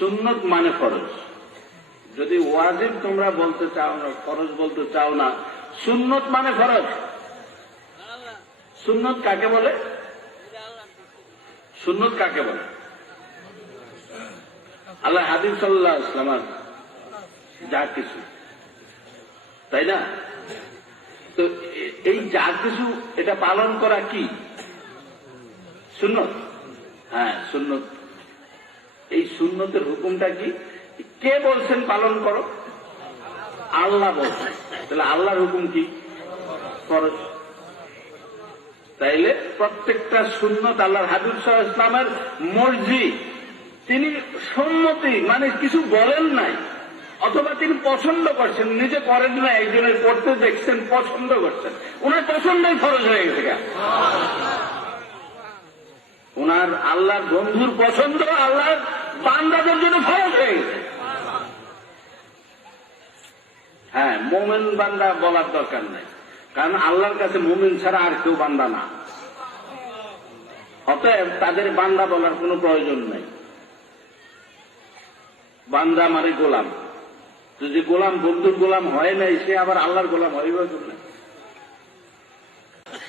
সুন্নত মানে ফরজ। যদি ওয়াজিব তোমরা বলতে চাও না, ফরজ বলতে চাও না, সুন্নত মানে ফরজ। সুন্নত কাকে বলে? সুন্নত কাকে বলে? আল্লাহ হাবিব সাল্লাল্লাহু আলাইহি ওয়াসাল্লাম যা কিছু, তাই না? তো এই যা কিছু এটা পালন করা কি সুন্নত? হ্যাঁ, সুন্নত। এই সুন্নতের হুকুমটা কি? কে বলছেন পালন করো? আল্লাহ বলছেন। তাহলে আল্লাহর হুকুম কি? ফরজ। তাইলে প্রত্যেকটা সুন্নত আল্লাহর হাবিব সাল্লাল্লাহু আলাইহি ওয়াসাল্লামের মর্জি, তিনি সম্মতি মানে কিছু বলেন নাই, অথবা তিনি পছন্দ করছেন, নিজে করেন না, একজনের করতে দেখছেন, পছন্দ করছেন, ওনার পছন্দই ফরজ হয়ে গেছে। ওনার আল্লাহর বন্ধুর পছন্দ আল্লাহর বান্দাদের জন্য ফরজ হয়ে গেছে। হ্যাঁ, মোমেন বান্দা বলার দরকার নাই, কারণ আল্লাহর কাছে মোমেন ছাড়া আর কেউ বান্দা না। অতএব তাদের বান্দা বলার কোনো প্রয়োজন নাই। বান্দা মানে গোলাম, যদি গোলাম বন্ধুর গোলাম হয় নাই, সে আবার আল্লাহর গোলাম হইবে না।